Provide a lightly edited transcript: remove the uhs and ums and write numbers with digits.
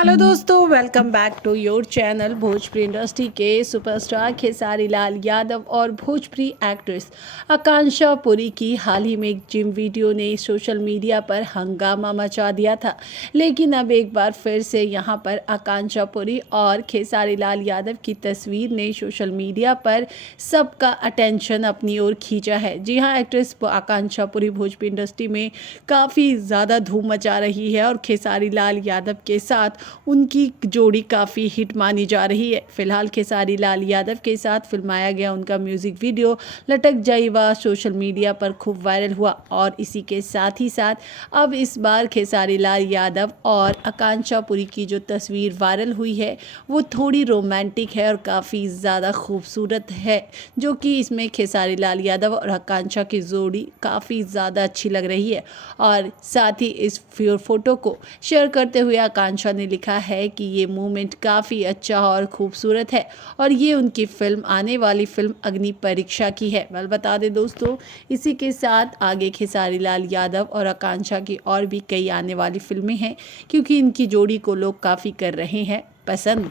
Hello दोस्तों, welcome back to your channel. Bhojpuri industry के superstar Khesari Lal Yadav और भोजपुरी एक्ट्रेस आकांक्षा पुरी की हाल ही में एक जिम वीडियो ने सोशल मीडिया पर हंगामा मचा दिया था। लेकिन अब एक बार फिर से यहां पर आकांक्षा पुरी और खेसारी लाल यादव की तस्वीर ने सोशल मीडिया पर सबका अटेंशन अपनी ओर खींचा है। जी हाँ, एक्ट्रेस आकांक्षा पुरी भोजपुरी इंडस्ट्री में काफ़ी ज़्यादा धूम मचा रही है और खेसारी लाल यादव के साथ उनकी जोड़ी काफ़ी हिट मानी जा रही है। फिलहाल खेसारी लाल यादव के साथ फिल्माया गया उनका म्यूज़िक वीडियो लटक जाइवा सोशल मीडिया पर खूब वायरल हुआ और इसी के साथ ही साथ अब इस बार खेसारी लाल यादव और आकांक्षा पुरी की जो तस्वीर वायरल हुई है वो थोड़ी रोमांटिक है और काफ़ी ज़्यादा खूबसूरत है, जो कि इसमें खेसारी लाल यादव और आकांक्षा की जोड़ी काफ़ी ज़्यादा अच्छी लग रही है। और साथ ही इस फोटो को शेयर करते हुए आकांक्षा ने लिखा है कि ये मोमेंट काफ़ी अच्छा और ख़ूबसूरत है और ये उनकी फिल्म आने वाली फिल्म अग्नि परीक्षा की है। बता दें दोस्तों, इसी के साथ आगे खेसारी लाल यादव और आकांक्षा की और भी कई आने वाली फिल्में हैं, क्योंकि इनकी जोड़ी को लोग काफ़ी कर रहे हैं पसंद।